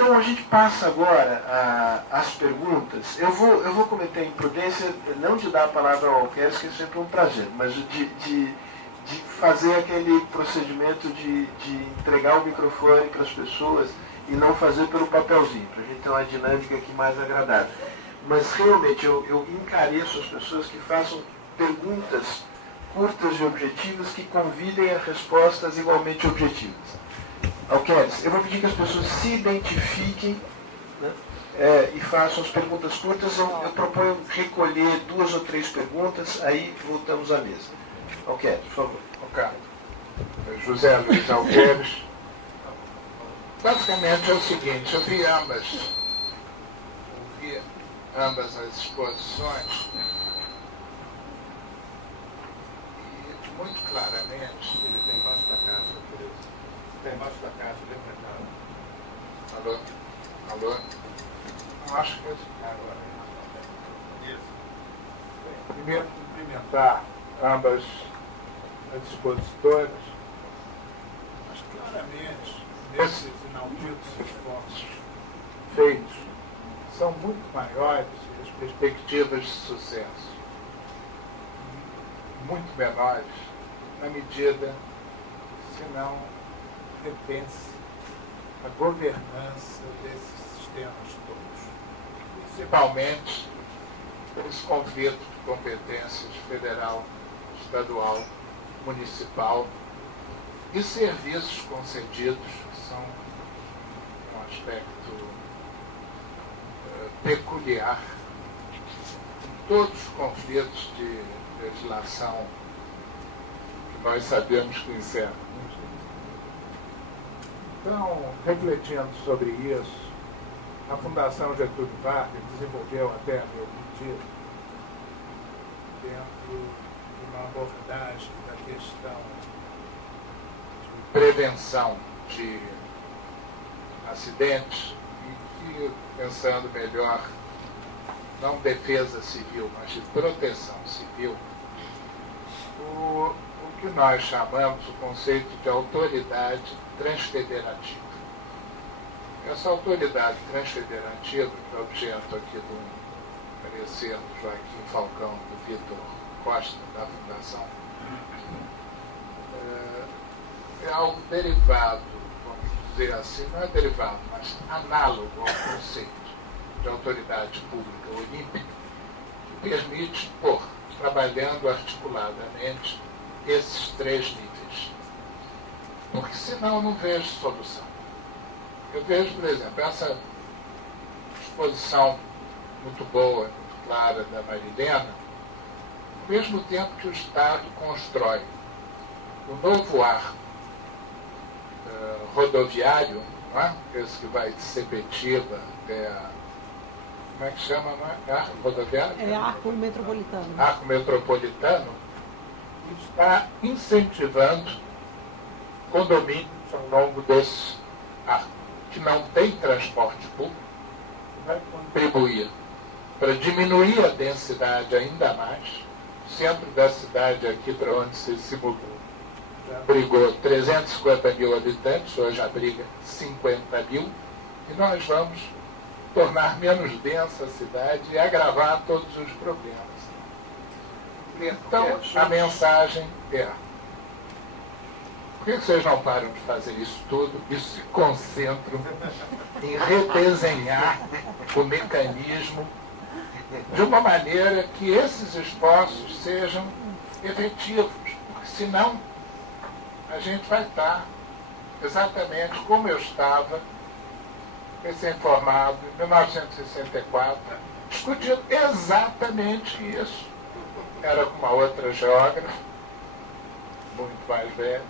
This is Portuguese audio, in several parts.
Então a gente passa agora às perguntas. Eu vou cometer a imprudência, não de dar a palavra ao Alqueires, que é sempre um prazer, mas de fazer aquele procedimento de entregar o microfone para as pessoas e não fazer pelo papelzinho, para a gente ter uma dinâmica aqui mais agradável. Mas realmente eu encareço as pessoas que façam perguntas curtas e objetivas que convidem a respostas igualmente objetivas. Alqueires, eu vou pedir que as pessoas se identifiquem, né, e façam as perguntas curtas. Eu proponho recolher 2 ou 3 perguntas, aí voltamos à mesa. Alqueires, por favor. Ok. José Luiz Alqueires. Basicamente é o seguinte, eu vi ambas as exposições e muito claramente... Ele está embaixo da caixa, por isso. Está embaixo da caixa, lembra cá? Alô? Alô? Não acho que agora. Isso. Primeiro, cumprimentar ambas as expositoras, mas claramente, nesses inauditos esforços feitos, são muito maiores as perspectivas de sucesso, muito menores, na medida, se não repense a governança desses sistemas todos, principalmente esse conflito de competências federal, estadual, municipal e serviços concedidos, que são um aspecto peculiar em todos os conflitos de legislação que nós sabemos que encerram. Então, refletindo sobre isso, a Fundação Getúlio Vargas desenvolveu até a meu pedido, dentro de uma abordagem da questão de prevenção de acidentes e que, pensando melhor, não defesa civil, mas de proteção civil, o que nós chamamos o conceito de autoridade transfederativa. Essa autoridade transfederativa, que é objeto aqui do parecer do Joaquim Falcão, do Vitor Costa, da Fundação, é algo derivado, vamos dizer assim, não é derivado, mas análogo ao conceito de autoridade pública olímpica, que permite, trabalhando articuladamente, esses 3 níveis. Porque senão eu não vejo solução. Eu vejo, por exemplo, essa exposição muito boa, muito clara da Marilena, ao mesmo tempo que o Estado constrói o novo arco rodoviário, não é? Esse que vai de Sepetiba até a... Como é que chama? Não é? Arco rodoviário? É arco metropolitano. Arco metropolitano, está incentivando condomínios ao longo desse arco, que não tem transporte público, vai contribuir para diminuir a densidade ainda mais. O centro da cidade, aqui para onde se mudou, já abrigou 350 mil habitantes, hoje abriga 50 mil, e nós vamos tornar menos densa a cidade e agravar todos os problemas. Então, a mensagem é: por que vocês não param de fazer isso tudo e se concentram em redesenhar o mecanismo de uma maneira que esses esforços sejam efetivos? Porque senão a gente vai estar exatamente como eu estava, recém-formado, em 1964, discutindo exatamente isso. Era com uma outra geógrafa, muito mais velha,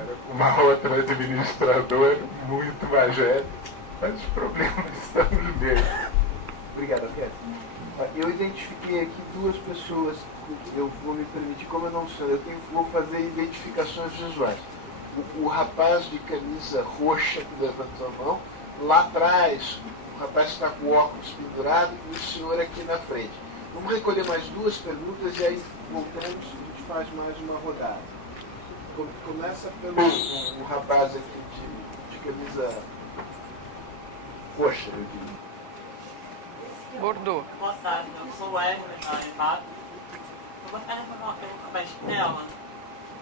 era com uma outra administradora, muito mais velha, mas os problemas estão no meio. Obrigado, Alqueires. Eu identifiquei aqui 2 pessoas, eu vou me permitir, como eu não sei, vou fazer identificações visuais. O rapaz de camisa roxa que levantou a mão, lá atrás, o rapaz está com o óculos pendurado e o senhor aqui na frente. Vamos recolher mais 2 perguntas e aí voltamos e a gente faz mais uma rodada. Começa pelo o rapaz aqui de camisa Poxa, eu diria. Bordeaux. Boa tarde, eu sou o Wesley, da EMAP. Eu gostaria de fazer uma pergunta para a Estela,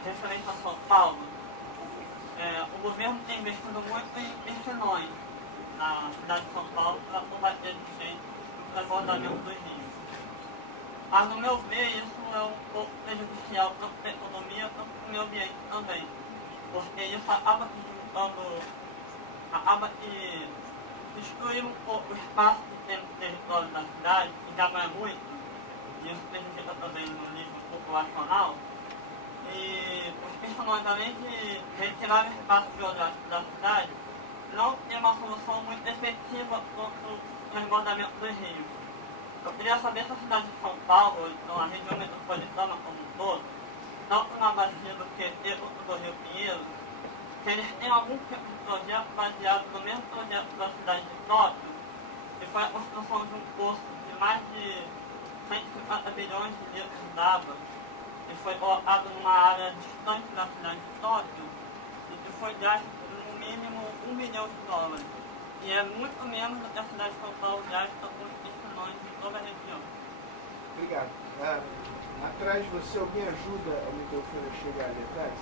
referente a São Paulo. O governo tem investido muito em piscinões na cidade de São Paulo para combater a enchente e o transbordamento dos rios. Mas, no meu ver, isso é um pouco prejudicial tanto para a economia quanto para o meio ambiente também. Porque isso acaba que destruir um pouco o espaço que tem no território da cidade, que já não é muito, e isso prejudica também no nível populacional. E os piscinões, além de retirar o espaço geográfico da cidade, não tem uma solução muito efetiva contra o transbordamento dos rios. Eu queria saber se a cidade de São Paulo, então a região metropolitana como um todo, tanto na bacia do Tietê quanto do Rio Pinheiro, se eles têm algum tipo de projeto baseado no mesmo projeto da cidade de Tóquio, que foi a construção de um poço de mais de 150 bilhões de litros d'água, que foi colocado numa área distante da cidade de Tóquio, e que foi gasto no mínimo $1 bilhão. E é muito menos do que a cidade de São Paulo gasta com os piscinões de toda a região. Obrigado. Atrás de você, alguém ajuda o microfone a chegar ali atrás?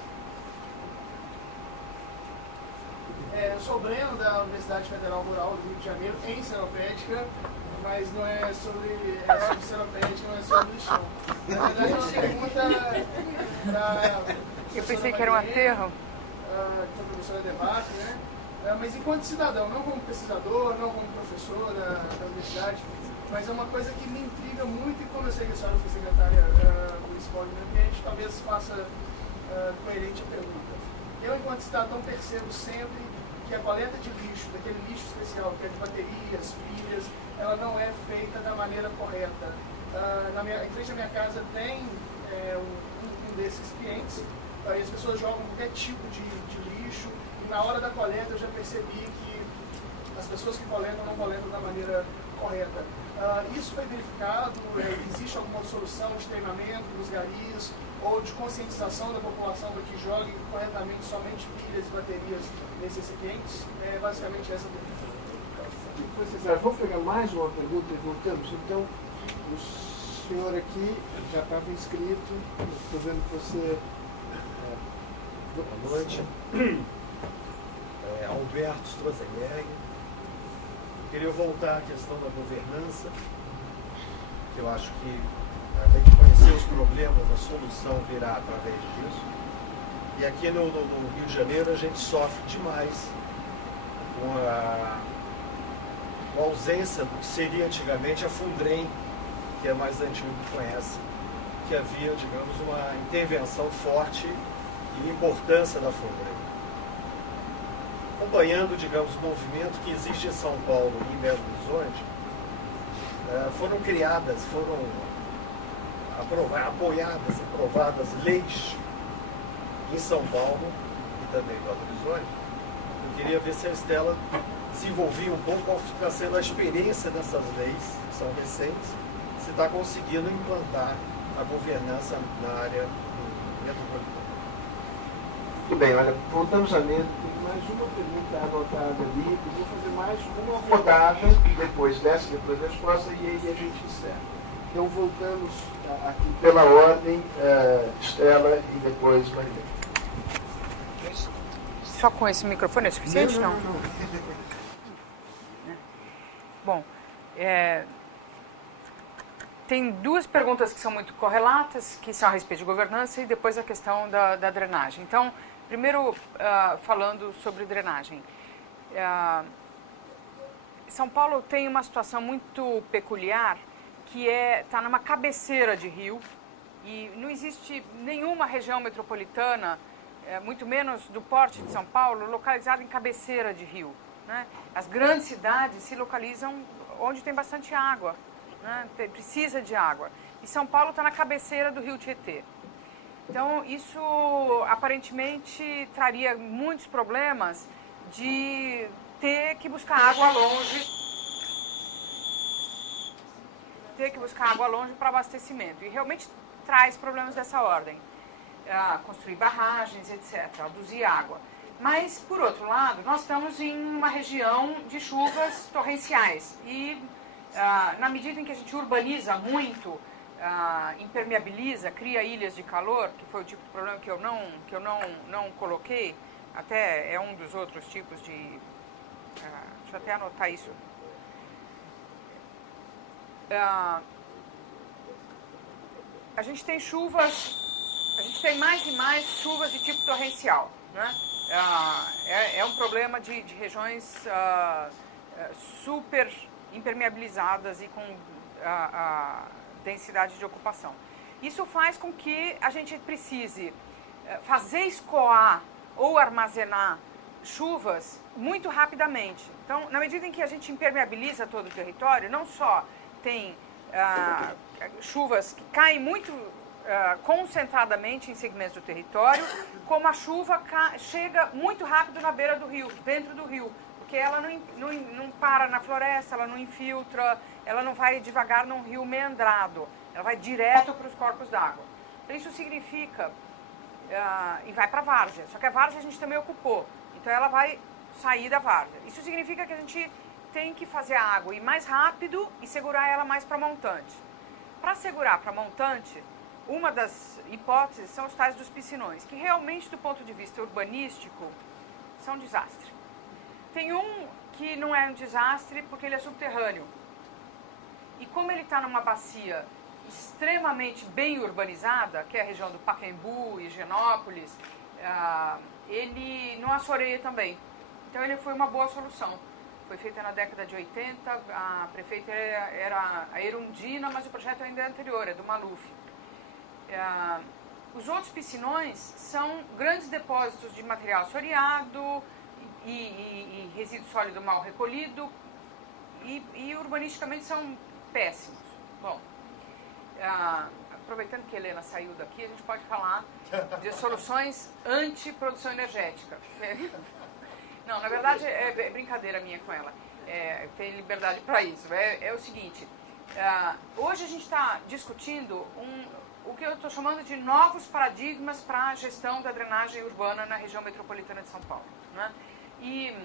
Eu sou o Breno, da Universidade Federal Rural do Rio de Janeiro, em Seropédica, mas não é sobre Seropédica, não é sobre lixão. Na verdade, é uma pergunta da... Eu pensei que era um aterro. Que foi a professora Debac, né? Mas enquanto cidadão, não como pesquisador, não como professor da universidade, mas é uma coisa que me intriga muito, e como eu sei que a senhora foi secretária municipal de meio ambiente, talvez faça coerente a pergunta. Eu, enquanto cidadão, percebo sempre que a coleta de lixo, daquele lixo especial, que é de baterias, pilhas, ela não é feita da maneira correta. Em frente à minha casa tem um desses clientes, e as pessoas jogam qualquer tipo de lixo, e na hora da coleta eu já percebi que as pessoas que coletam não coletam da maneira correta. Isso foi verificado, existe alguma solução de treinamento dos garis ou de conscientização da população para que jogue corretamente somente pilhas e baterias nesses recipientes? É basicamente essa pergunta. Vamos pegar mais uma pergunta e voltamos. Então, o senhor aqui já estava inscrito, estou vendo que você... Boa noite. Alberto Strozenberg. Queria voltar à questão da governança, que eu acho que, além de conhecer os problemas, a solução virá através disso. E aqui no Rio de Janeiro a gente sofre demais com a ausência do que seria antigamente a Fundrem, que é mais antigo que conhece, que havia, digamos, uma intervenção forte e importância da Fundrem. Acompanhando, digamos, o movimento que existe em São Paulo e em Belo Horizonte, foram criadas, foram aprovadas leis em São Paulo e também em Belo Horizonte. Eu queria ver se a Estela se envolvia um pouco qual está sendo a experiência dessas leis, que são recentes, se está conseguindo implantar a governança na área metropolitana. Muito bem, olha, voltamos à mesa, tem mais uma pergunta anotada ali, eu vou fazer mais uma rodada, depois dessa resposta, e aí a gente encerra. Então voltamos aqui pela ordem, Estela e depois Maria. Só com esse microfone é suficiente? Não. Bom, tem duas perguntas que são muito correlatas, que são a respeito de governança e depois a questão da drenagem. Então, primeiro, falando sobre drenagem. São Paulo tem uma situação muito peculiar, que está numa cabeceira de rio, e não existe nenhuma região metropolitana, muito menos do porte de São Paulo, localizada em cabeceira de rio, né? As grandes cidades se localizam onde tem bastante água, né? Precisa de água. E São Paulo está na cabeceira do rio Tietê. Então, isso aparentemente traria muitos problemas de ter que buscar água longe, para abastecimento. E realmente traz problemas dessa ordem. Construir barragens, etc., aduzir água. Mas, por outro lado, nós estamos em uma região de chuvas torrenciais. E, na medida em que a gente urbaniza muito, impermeabiliza, cria ilhas de calor, que foi o tipo de problema que eu não coloquei, até é um dos outros tipos de... deixa eu até anotar isso. A gente tem chuvas, a gente tem mais e mais chuvas de tipo torrencial, né? É um problema de regiões super impermeabilizadas e com densidade de ocupação. Isso faz com que a gente precise fazer escoar ou armazenar chuvas muito rapidamente. Então, na medida em que a gente impermeabiliza todo o território, não só tem chuvas que caem muito concentradamente em segmentos do território, como a chuva chega muito rápido na beira do rio, dentro do rio, porque ela não para na floresta, ela não infiltra, ela não vai devagar num rio meandrado, ela vai direto para os corpos d'água. Então isso significa, e vai para a várzea, só que a várzea a gente também ocupou, então ela vai sair da várzea. Isso significa que a gente tem que fazer a água ir mais rápido e segurar ela mais para montante. Para segurar para montante, uma das hipóteses são os tais dos piscinões, que realmente, do ponto de vista urbanístico, são um desastre. Tem um que não é um desastre porque ele é subterrâneo. E como ele está numa bacia extremamente bem urbanizada, que é a região do Pacaembu, Higienópolis, ele não assoreia também. Então ele foi uma boa solução. Foi feita na década de 80, a prefeita era a Erundina, mas o projeto ainda é anterior, é do Maluf. Os outros piscinões são grandes depósitos de material assoreado e resíduo sólido mal recolhido e urbanisticamente são péssimos. Bom, aproveitando que a Helena saiu daqui, a gente pode falar de soluções anti-produção energética. Não, na verdade é brincadeira minha com ela, tem liberdade para isso. É o seguinte, hoje a gente está discutindo o que eu estou chamando de novos paradigmas para a gestão da drenagem urbana na região metropolitana de São Paulo, né? E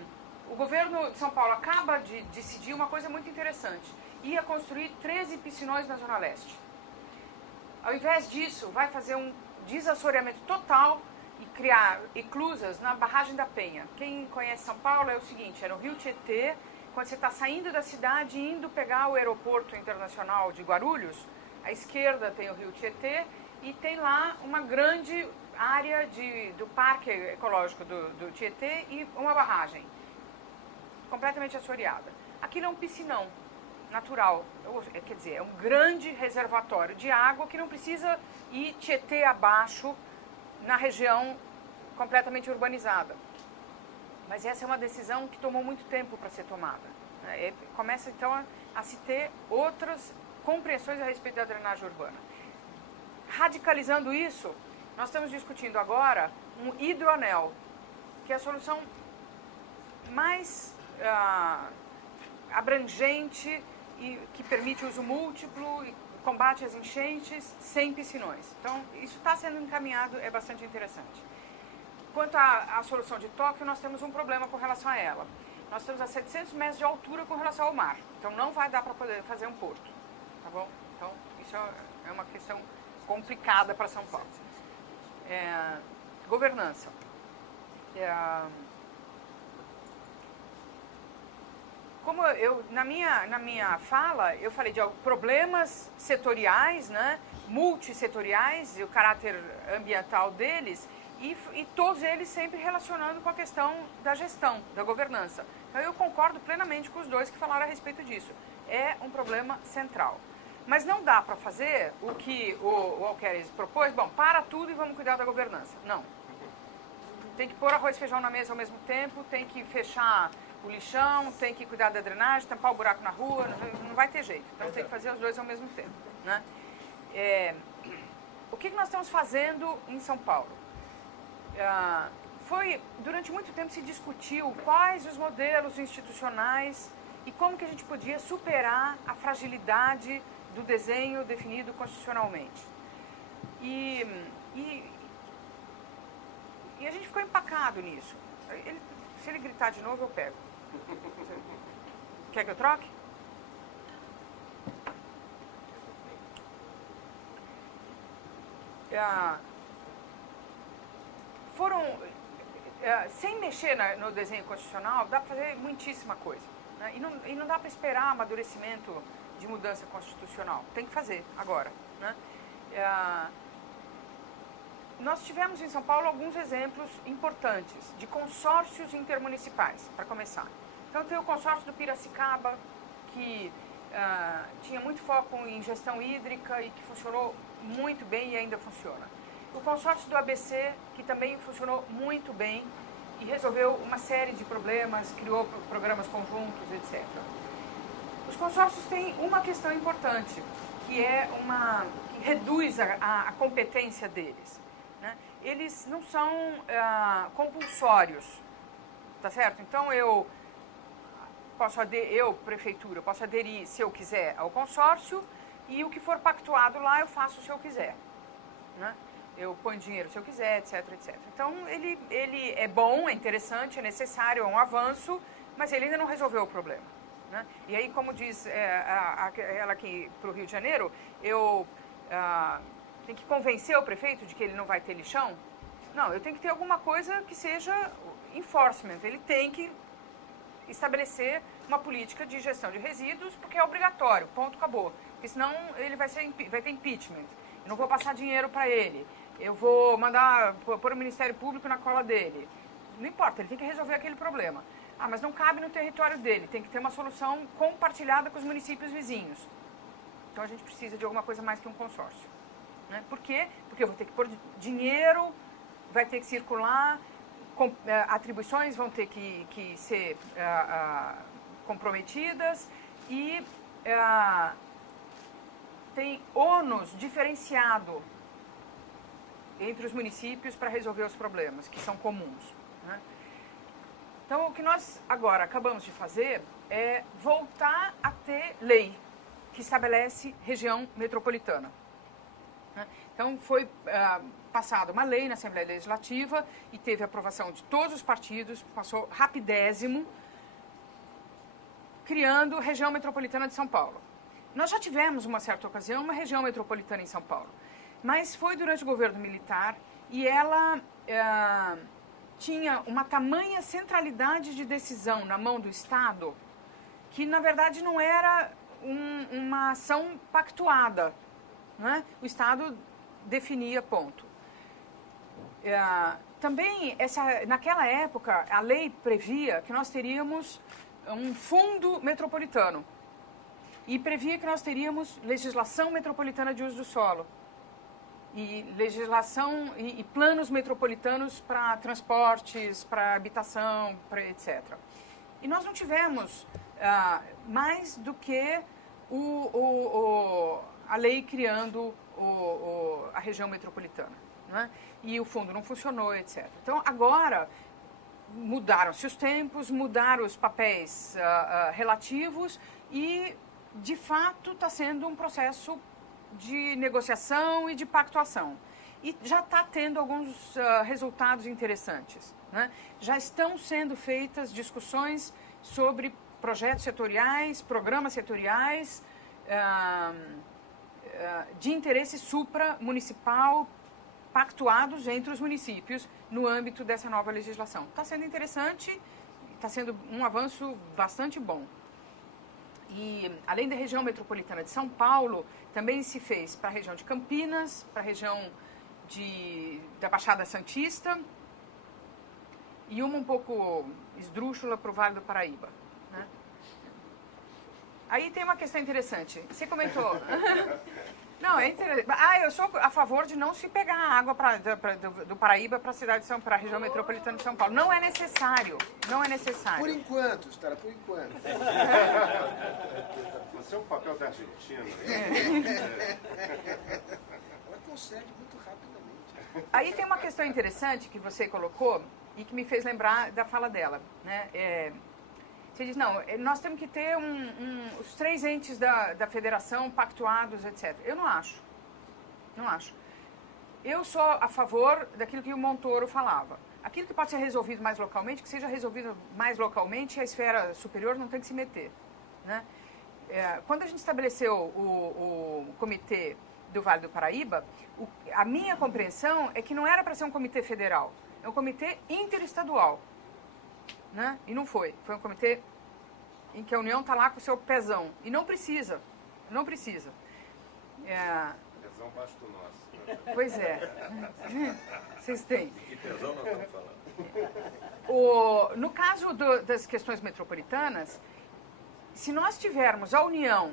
o governo de São Paulo acaba de decidir uma coisa muito interessante, ia construir 13 piscinões na Zona Leste. Ao invés disso, vai fazer um desassoreamento total e criar eclusas na barragem da Penha. Quem conhece São Paulo é o seguinte, é no Rio Tietê, quando você está saindo da cidade e indo pegar o aeroporto internacional de Guarulhos, à esquerda tem o Rio Tietê e tem lá uma grande área do parque ecológico do Tietê e uma barragem completamente assoreada. Aquilo é um piscinão natural, quer dizer, é um grande reservatório de água que não precisa ir Tietê abaixo na região completamente urbanizada. Mas essa é uma decisão que tomou muito tempo para ser tomada. Começa então a se ter outras compreensões a respeito da drenagem urbana. Radicalizando isso, nós estamos discutindo agora um hidroanel, que é a solução mais abrangente e que permite uso múltiplo e combate às enchentes sem piscinões. Então, isso está sendo encaminhado, é bastante interessante. Quanto à solução de Tóquio, nós temos um problema com relação a ela. Nós estamos a 700 metros de altura com relação ao mar, então não vai dar para poder fazer um porto, tá bom? Então, isso é uma questão complicada para São Paulo. Governança. Como na minha fala, eu falei de problemas setoriais, né, multissetoriais, e o caráter ambiental deles, e todos eles sempre relacionando com a questão da gestão, da governança. Então eu concordo plenamente com os dois que falaram a respeito disso. É um problema central. Mas não dá para fazer o que o Alqueires propôs, bom, para tudo e vamos cuidar da governança. Não. Tem que pôr arroz e feijão na mesa ao mesmo tempo, tem que fechar o lixão, tem que cuidar da drenagem, tampar o buraco na rua, não vai ter jeito. Então tem que fazer os dois ao mesmo tempo, né? O que nós estamos fazendo em São Paulo? Durante muito tempo se discutiu quais os modelos institucionais e como que a gente podia superar a fragilidade do desenho definido constitucionalmente. E a gente ficou empacado nisso. Se ele gritar de novo, eu pego. Quer que eu troque? Sem mexer no desenho constitucional, dá para fazer muitíssima coisa. Né? E não dá para esperar amadurecimento de mudança constitucional. Tem que fazer agora. Né? Nós tivemos em São Paulo alguns exemplos importantes de consórcios intermunicipais, para começar. Então tem o consórcio do Piracicaba, que tinha muito foco em gestão hídrica e que funcionou muito bem e ainda funciona. O consórcio do ABC, que também funcionou muito bem e resolveu uma série de problemas, criou programas conjuntos, etc. Os consórcios têm uma questão importante, que reduz a competência deles. Né? Eles não são compulsórios, tá certo? Então eu, prefeitura, posso aderir, se eu quiser, ao consórcio, e o que for pactuado lá eu faço se eu quiser. Né? Eu ponho dinheiro se eu quiser, etc, etc. Então ele é bom, é interessante, é necessário, é um avanço, mas ele ainda não resolveu o problema. Né? E aí, como diz ela aqui para o Rio de Janeiro, eu tenho que convencer o prefeito de que ele não vai ter lixão? Não, eu tenho que ter alguma coisa que seja enforcement. Ele tem que estabelecer uma política de gestão de resíduos, porque é obrigatório, ponto, acabou. Porque senão ele vai ter impeachment. Eu não vou passar dinheiro para ele. Eu vou mandar pôr o Ministério Público na cola dele. Não importa, ele tem que resolver aquele problema. Ah, mas não cabe no território dele, tem que ter uma solução compartilhada com os municípios vizinhos. Então a gente precisa de alguma coisa mais que um consórcio. Né? Por quê? Porque eu vou ter que pôr dinheiro, vai ter que circular, atribuições vão ter que ser comprometidas e tem ônus diferenciado entre os municípios para resolver os problemas, que são comuns. Né? Então, o que nós agora acabamos de fazer é voltar a ter lei que estabelece região metropolitana. Né? Então, foi passada uma lei na Assembleia Legislativa e teve aprovação de todos os partidos, passou rapidésimo, criando região metropolitana de São Paulo. Nós já tivemos, uma certa ocasião, uma região metropolitana em São Paulo, mas foi durante o governo militar e ela tinha uma tamanha centralidade de decisão na mão do Estado que, na verdade, não era uma ação pactuada. Né? O Estado definia, ponto. Também, naquela época, a lei previa que nós teríamos um fundo metropolitano e previa que nós teríamos legislação metropolitana de uso do solo e legislação e planos metropolitanos para transportes, para habitação, etc. E nós não tivemos mais do que a lei criando a região metropolitana. Né? E o fundo não funcionou, etc. Então, agora, mudaram-se os tempos, mudaram os papéis relativos e, de fato, está sendo um processo de negociação e de pactuação. E já está tendo alguns resultados interessantes. Né? Já estão sendo feitas discussões sobre projetos setoriais, programas setoriais, de interesse supramunicipal, pactuados entre os municípios no âmbito dessa nova legislação. Está sendo interessante, está sendo um avanço bastante bom. E, além da região metropolitana de São Paulo, também se fez para a região de Campinas, para a região da Baixada Santista e uma um pouco esdrúxula para o Vale do Paraíba. Né? Aí tem uma questão interessante. Você comentou... Não, é interessante. Eu sou a favor de não se pegar água do Paraíba para a região metropolitana de São Paulo. Não é necessário. Não é necessário. Por enquanto, Stara, por enquanto. Esse é o papel da Argentina. Ela consegue muito rapidamente. Aí tem uma questão interessante que você colocou e que me fez lembrar da fala dela. Né? Você diz, não, nós temos que ter os três entes da federação pactuados, etc. Eu não acho. Não acho. eu sou a favor daquilo que o Montoro falava. Aquilo que pode ser resolvido mais localmente, que seja resolvido mais localmente, a esfera superior não tem que se meter, né? Quando a gente estabeleceu o comitê do Vale do Paraíba, a minha compreensão é que não era para ser um comitê federal, é um comitê interestadual, né? E não foi. Foi um comitê em que a União está lá com o seu pezão. E não precisa. Não precisa. Pezão baixo do nosso. Pois é. Vocês têm. De que pezão nós estamos falando? No caso das questões metropolitanas, se nós tivermos a União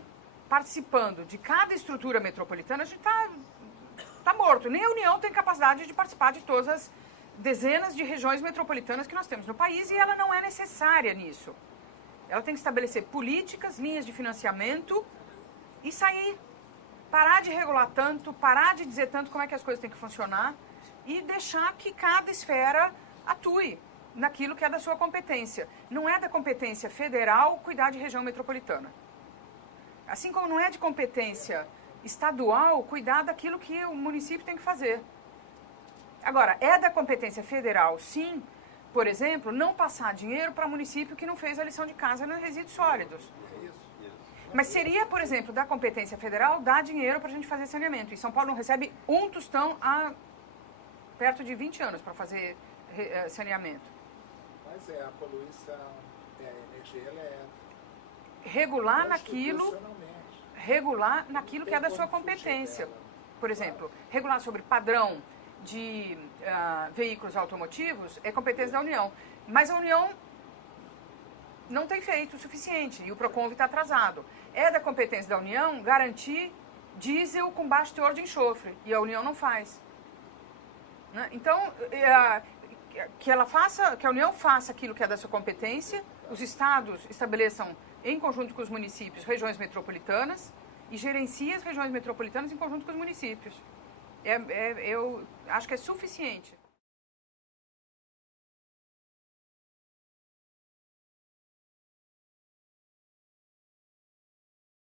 participando de cada estrutura metropolitana, a gente está morto. Nem a União tem capacidade de participar de todas as dezenas de regiões metropolitanas que nós temos no país, e ela não é necessária nisso. Ela tem que estabelecer políticas, linhas de financiamento e sair. Parar de regular tanto, parar de dizer tanto como é que as coisas têm que funcionar e deixar que cada esfera atue naquilo que é da sua competência. Não é da competência federal cuidar de região metropolitana. Assim como não é de competência estadual cuidar daquilo que o município tem que fazer. Agora, é da competência federal, sim, por exemplo, não passar dinheiro para município que não fez a lição de casa nos resíduos sólidos. Mas seria, por exemplo, da competência federal dar dinheiro para a gente fazer saneamento. E São Paulo não recebe um tostão há perto de 20 anos para fazer saneamento. Mas a poluição, a energia elétrica. Regular naquilo que é da sua competência. Por exemplo, regular sobre padrão de veículos automotivos é competência da União. Mas a União não tem feito o suficiente e o PROCONVE está atrasado. É da competência da União garantir diesel com baixo teor de enxofre e a União não faz, né? Então, que a União faça aquilo que é da sua competência, os estados estabeleçam em conjunto com os municípios regiões metropolitanas e gerencie as regiões metropolitanas em conjunto com os municípios. Eu acho que é suficiente.